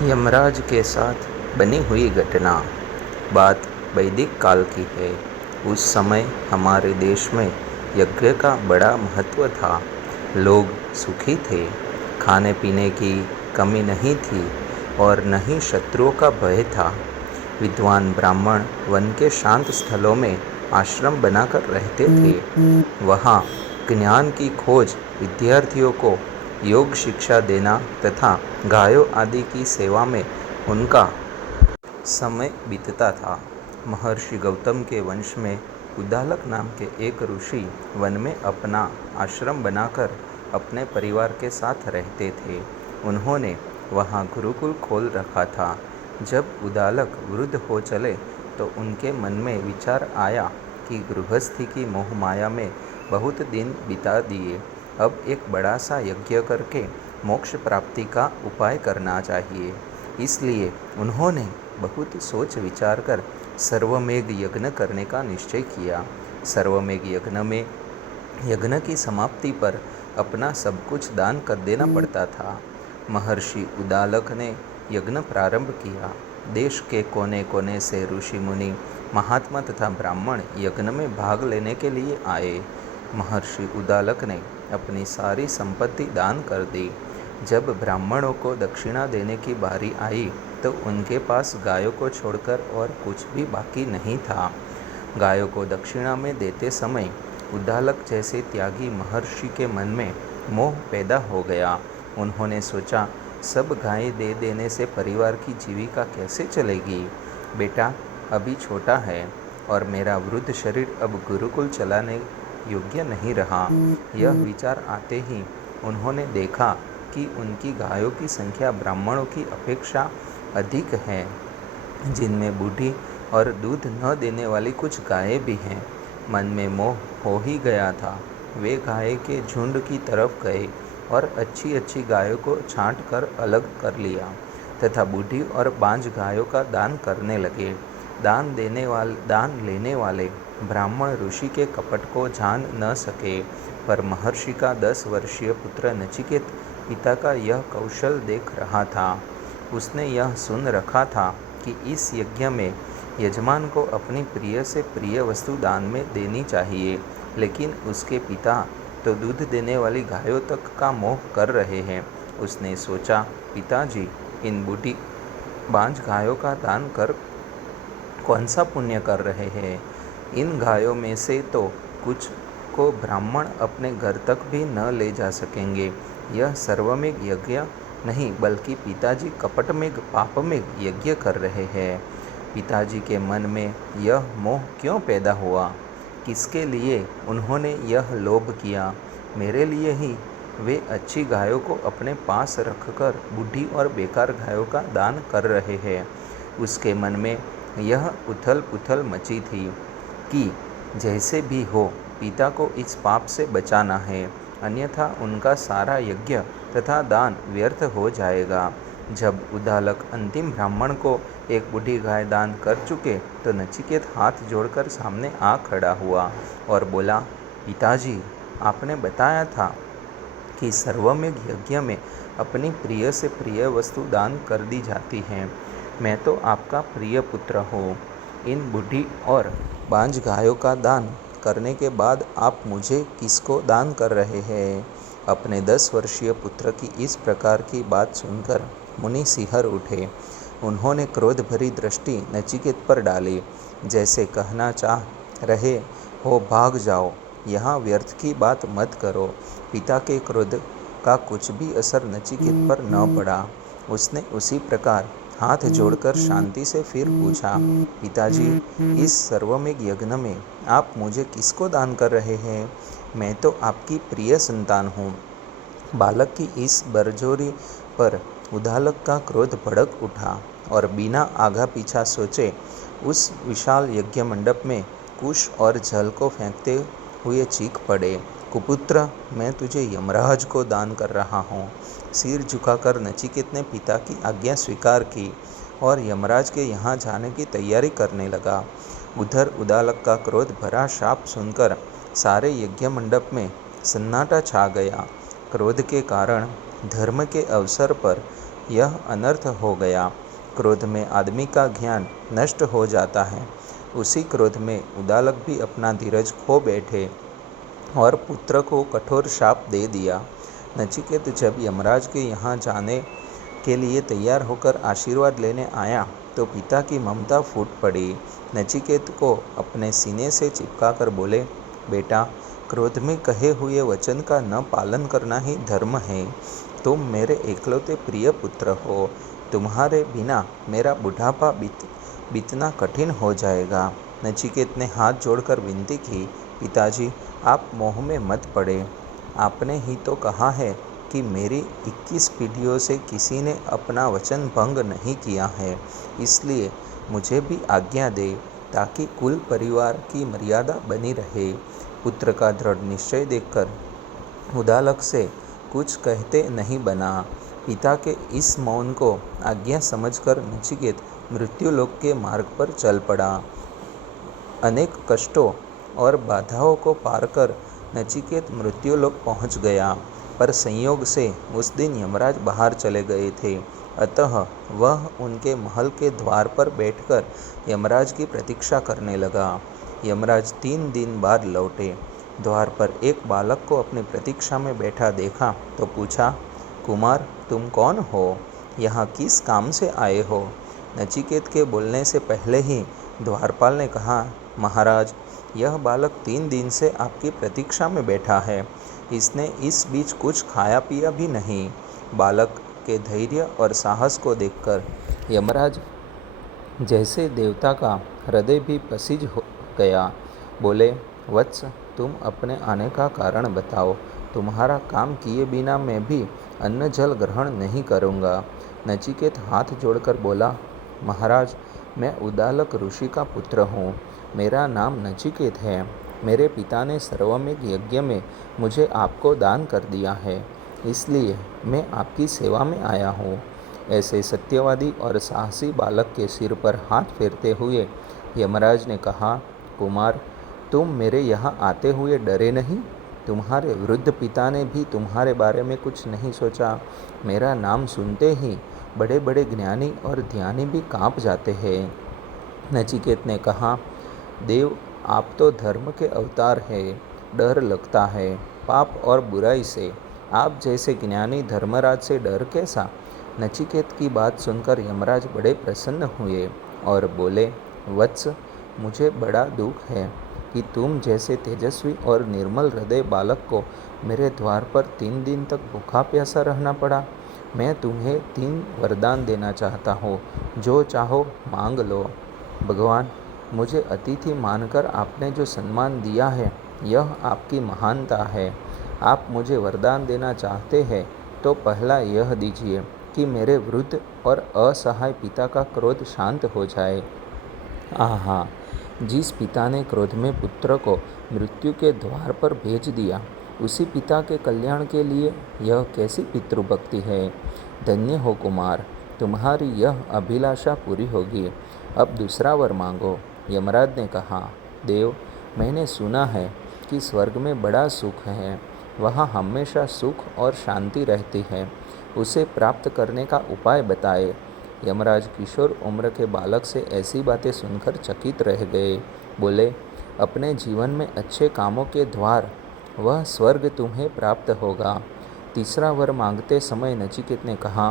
यमराज के साथ बनी हुई घटना। बात वैदिक काल की है। उस समय हमारे देश में यज्ञ का बड़ा महत्व था। लोग सुखी थे, खाने पीने की कमी नहीं थी और न ही शत्रुओं का भय था। विद्वान ब्राह्मण वन के शांत स्थलों में आश्रम बनाकर रहते थे। वहाँ ज्ञान की खोज, विद्यार्थियों को योग शिक्षा देना तथा गायों आदि की सेवा में उनका समय बीतता था। महर्षि गौतम के वंश में उद्दालक नाम के एक ऋषि वन में अपना आश्रम बनाकर अपने परिवार के साथ रहते थे। उन्होंने वहाँ गुरुकुल खोल रखा था। जब उद्दालक वृद्ध हो चले तो उनके मन में विचार आया कि गृहस्थी की मोह माया में बहुत दिन बिता दिए, अब एक बड़ा सा यज्ञ करके मोक्ष प्राप्ति का उपाय करना चाहिए। इसलिए उन्होंने बहुत सोच विचार कर सर्वमेघ यज्ञ करने का निश्चय किया। सर्वमेघ यज्ञ में यज्ञ की समाप्ति पर अपना सब कुछ दान कर देना पड़ता था। महर्षि उद्दालक ने यज्ञ प्रारंभ किया। देश के कोने कोने से ऋषि मुनि, महात्मा तथा ब्राह्मण यज्ञ में भाग लेने के लिए आए। महर्षि उद्दालक ने अपनी सारी संपत्ति दान कर दी। जब ब्राह्मणों को दक्षिणा देने की बारी आई तो उनके पास गायों को छोड़कर और कुछ भी बाकी नहीं था। गायों को दक्षिणा में देते समय उद्दालक जैसे त्यागी महर्षि के मन में मोह पैदा हो गया। उन्होंने सोचा, सब गायें दे देने से परिवार की जीविका कैसे चलेगी। बेटा अभी छोटा है और मेरा वृद्ध शरीर अब गुरुकुल चलाने योग्य नहीं रहा। यह विचार आते ही उन्होंने देखा कि उनकी गायों की संख्या ब्राह्मणों की अपेक्षा अधिक है, जिनमें बूढ़ी और दूध न देने वाली कुछ गायें भी हैं। मन में मोह हो ही गया था। वे गाय के झुंड की तरफ गए और अच्छी अच्छी गायों को छांट कर अलग कर लिया तथा बूढ़ी और बांझ गायों का दान करने लगे। दान लेने वाले ब्राह्मण ऋषि के कपट को जान न सके, पर महर्षि का 10 वर्षीय पुत्र नचिकेत पिता का यह कौशल देख रहा था। उसने यह सुन रखा था कि इस यज्ञ में यजमान को अपनी प्रिय से प्रिय वस्तु दान में देनी चाहिए, लेकिन उसके पिता तो दूध देने वाली गायों तक का मोह कर रहे हैं। उसने सोचा, पिताजी इन बूढ़ी बांझ गायों का दान कर कौन सा पुण्य कर रहे हैं। इन गायों में से तो कुछ को ब्राह्मण अपने घर तक भी न ले जा सकेंगे। यह सर्वमेघ यज्ञ नहीं बल्कि पिताजी कपटमेघ पापमेघ यज्ञ कर रहे हैं। पिताजी के मन में यह मोह क्यों पैदा हुआ? किसके लिए उन्होंने यह लोभ किया? मेरे लिए ही वे अच्छी गायों को अपने पास रखकर बूढ़ी और बेकार गायों का दान कर रहे हैं। उसके मन में यह उथल पुथल मची थी कि जैसे भी हो पिता को इस पाप से बचाना है, अन्यथा उनका सारा यज्ञ तथा दान व्यर्थ हो जाएगा। जब उद्दालक अंतिम ब्राह्मण को एक बूढ़ी गाय दान कर चुके तो नचिकेत हाथ जोड़कर सामने आ खड़ा हुआ और बोला, पिताजी आपने बताया था कि सर्वमेघ यज्ञ में अपनी प्रिय से प्रिय वस्तु दान कर दी जाती है। मैं तो आपका प्रिय पुत्र हूँ। इन बूढ़ी और बांझ गायों का दान करने के बाद आप मुझे किसको दान कर रहे हैं? अपने 10 वर्षीय पुत्र की इस प्रकार की बात सुनकर मुनि सिहर उठे। उन्होंने क्रोध भरी दृष्टि नचिकेत पर डाली, जैसे कहना चाह रहे हो, भाग जाओ, यहाँ व्यर्थ की बात मत करो। पिता के क्रोध का कुछ भी असर नचिकेत पर न पड़ा। उसने उसी प्रकार हाथ जोड़कर शांति से फिर पूछा, पिताजी इस सर्वमेघ यज्ञ में आप मुझे किसको दान कर रहे हैं? मैं तो आपकी प्रिय संतान हूँ। बालक की इस बरजोरी पर उद्दालक का क्रोध भड़क उठा और बिना आगा पीछा सोचे उस विशाल यज्ञ मंडप में कुश और जल को फेंकते हुए चीख पड़े, कुपुत्र मैं तुझे यमराज को दान कर रहा हूँ। सिर झुकाकर नचिकेत ने पिता की आज्ञा स्वीकार की और यमराज के यहाँ जाने की तैयारी करने लगा। उधर उद्दालक का क्रोध भरा शाप सुनकर सारे यज्ञ मंडप में सन्नाटा छा गया। क्रोध के कारण धर्म के अवसर पर यह अनर्थ हो गया। क्रोध में आदमी का ज्ञान नष्ट हो जाता है। उसी क्रोध में उदालक भी अपना धीरज खो बैठे और पुत्र को कठोर शाप दे दिया। नचिकेत जब यमराज के यहाँ जाने के लिए तैयार होकर आशीर्वाद लेने आया तो पिता की ममता फूट पड़ी। नचिकेत को अपने सीने से चिपकाकर बोले, बेटा, क्रोध में कहे हुए वचन का न पालन करना ही धर्म है। तुम मेरे एकलौते प्रिय पुत्र हो। तुम्हारे बिना मेरा बुढ़ापा बीतना कठिन हो जाएगा। नचिकेत ने हाथ जोड़कर विनती की, पिताजी, आप मोह में मत पड़े। आपने ही तो कहा है कि मेरी 21 पीढ़ियों से किसी ने अपना वचन भंग नहीं किया है। इसलिए मुझे भी आज्ञा दे ताकि कुल परिवार की मर्यादा बनी रहे। पुत्र का दृढ़ निश्चय देखकर उदालक से कुछ कहते नहीं बना। पिता के इस मौन को आज्ञा समझकर नचिकेत मृत्युलोक के मार्ग पर चल पड़ा। अनेक कष्टों और बाधाओं को पार कर नचिकेत मृत्युलोक पहुंच गया, पर संयोग से उस दिन यमराज बाहर चले गए थे। अतः वह उनके महल के द्वार पर बैठकर यमराज की प्रतीक्षा करने लगा। यमराज 3 दिन बाद लौटे। द्वार पर एक बालक को अपनी प्रतीक्षा में बैठा देखा तो पूछा, कुमार, तुम कौन हो? यहाँ किस काम से आए हो? नचिकेत के बोलने से पहले ही द्वारपाल ने कहा, महाराज, यह बालक 3 दिन से आपकी प्रतीक्षा में बैठा है। इसने इस बीच कुछ खाया पिया भी नहीं। बालक के धैर्य और साहस को देखकर यमराज जैसे देवता का हृदय भी पसीज हो गया। बोले, वत्स, तुम अपने आने का कारण बताओ। तुम्हारा काम किए बिना मैं भी अन्न जल ग्रहण नहीं करूँगा। नचिकेत हाथ जोड़कर बोला, महाराज, मैं उदालक ऋषि का पुत्र हूँ। मेरा नाम नचिकेत है। मेरे पिता ने सर्वमेघ यज्ञ में मुझे आपको दान कर दिया है, इसलिए मैं आपकी सेवा में आया हूँ। ऐसे सत्यवादी और साहसी बालक के सिर पर हाथ फेरते हुए यमराज ने कहा, कुमार, तुम मेरे यहाँ आते हुए डरे नहीं? तुम्हारे वृद्ध पिता ने भी तुम्हारे बारे में कुछ नहीं सोचा। मेरा नाम सुनते ही बड़े बड़े ज्ञानी और ध्यानी भी कांप जाते हैं। नचिकेत ने कहा, देव, आप तो धर्म के अवतार हैं। डर लगता है पाप और बुराई से। आप जैसे ज्ञानी धर्मराज से डर कैसा? नचिकेत की बात सुनकर यमराज बड़े प्रसन्न हुए और बोले, वत्स, मुझे बड़ा दुख है कि तुम जैसे तेजस्वी और निर्मल हृदय बालक को मेरे द्वार पर 3 दिन तक भूखा प्यासा रहना पड़ा। मैं तुम्हें 3 वरदान देना चाहता हूँ। जो चाहो मांग लो। भगवान, मुझे अतिथि मानकर आपने जो सम्मान दिया है, यह आपकी महानता है। आप मुझे वरदान देना चाहते हैं तो पहला यह दीजिए कि मेरे वृद्ध और असहाय पिता का क्रोध शांत हो जाए। आहा, जिस पिता ने क्रोध में पुत्र को मृत्यु के द्वार पर भेज दिया, उसी पिता के कल्याण के लिए यह कैसी पितृभक्ति है। धन्य हो कुमार, तुम्हारी यह अभिलाषा पूरी होगी। अब दूसरा वर मांगो। यमराज ने कहा, देव, मैंने सुना है कि स्वर्ग में बड़ा सुख है। वहाँ हमेशा सुख और शांति रहती है। उसे प्राप्त करने का उपाय बताए। यमराज किशोर उम्र के बालक से ऐसी बातें सुनकर चकित रह गए। बोले, अपने जीवन में अच्छे कामों के द्वार वह स्वर्ग तुम्हें प्राप्त होगा। तीसरा वर मांगते समय नचिकेत ने कहा,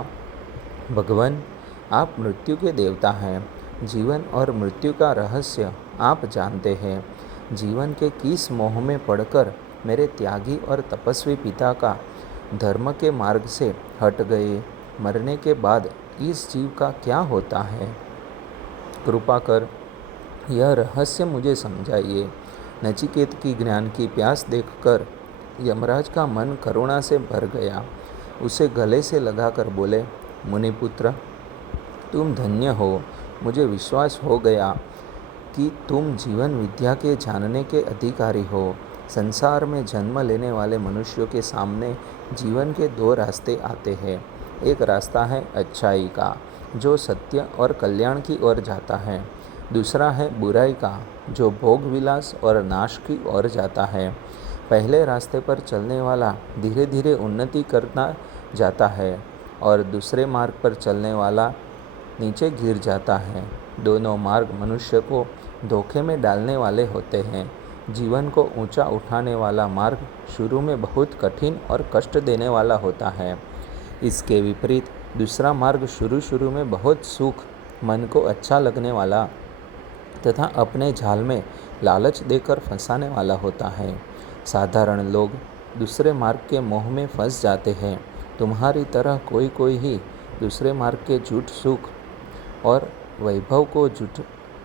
भगवान, आप मृत्यु के देवता हैं। जीवन और मृत्यु का रहस्य आप जानते हैं। जीवन के किस मोह में पड़कर मेरे त्यागी और तपस्वी पिता का धर्म के मार्ग से हट गए। मरने के बाद इस जीव का क्या होता है? कृपा कर यह रहस्य मुझे समझाइए। नचिकेत की ज्ञान की प्यास देखकर यमराज का मन करुणा से भर गया। उसे गले से लगाकर बोले, मुनिपुत्र, तुम धन्य हो। मुझे विश्वास हो गया कि तुम जीवन विद्या के जानने के अधिकारी हो। संसार में जन्म लेने वाले मनुष्यों के सामने जीवन के 2 रास्ते आते हैं। एक रास्ता है अच्छाई का, जो सत्य और कल्याण की ओर जाता है। दूसरा है बुराई का, जो भोग विलास और नाश की ओर जाता है। पहले रास्ते पर चलने वाला धीरे धीरे उन्नति करना जाता है और दूसरे मार्ग पर चलने वाला नीचे गिर जाता है। दोनों मार्ग मनुष्य को धोखे में डालने वाले होते हैं। जीवन को ऊंचा उठाने वाला मार्ग शुरू में बहुत कठिन और कष्ट देने वाला होता है। इसके विपरीत दूसरा मार्ग शुरू में बहुत सुख, मन को अच्छा लगने वाला तथा अपने जाल में लालच देकर फंसाने वाला होता है। साधारण लोग दूसरे मार्ग के मोह में फंस जाते हैं। तुम्हारी तरह कोई ही दूसरे मार्ग के झूठ सुख और वैभव को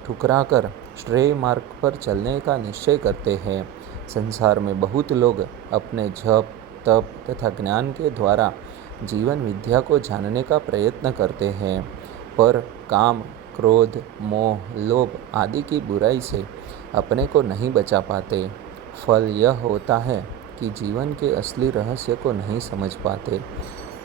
ठुकरा कर श्रेय मार्ग पर चलने का निश्चय करते हैं। संसार में बहुत लोग अपने जप, तप तथा ज्ञान के द्वारा जीवन विद्या को जानने का प्रयत्न करते हैं, पर काम, क्रोध, मोह, लोभ आदि की बुराई से अपने को नहीं बचा पाते। फल यह होता है कि जीवन के असली रहस्य को नहीं समझ पाते।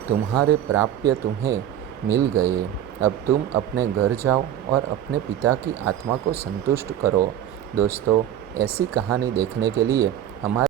तुम्हारे प्राप्य तुम्हें मिल गए, अब तुम अपने घर जाओ और अपने पिता की आत्मा को संतुष्ट करो। दोस्तों, ऐसी कहानी देखने के लिए हमारे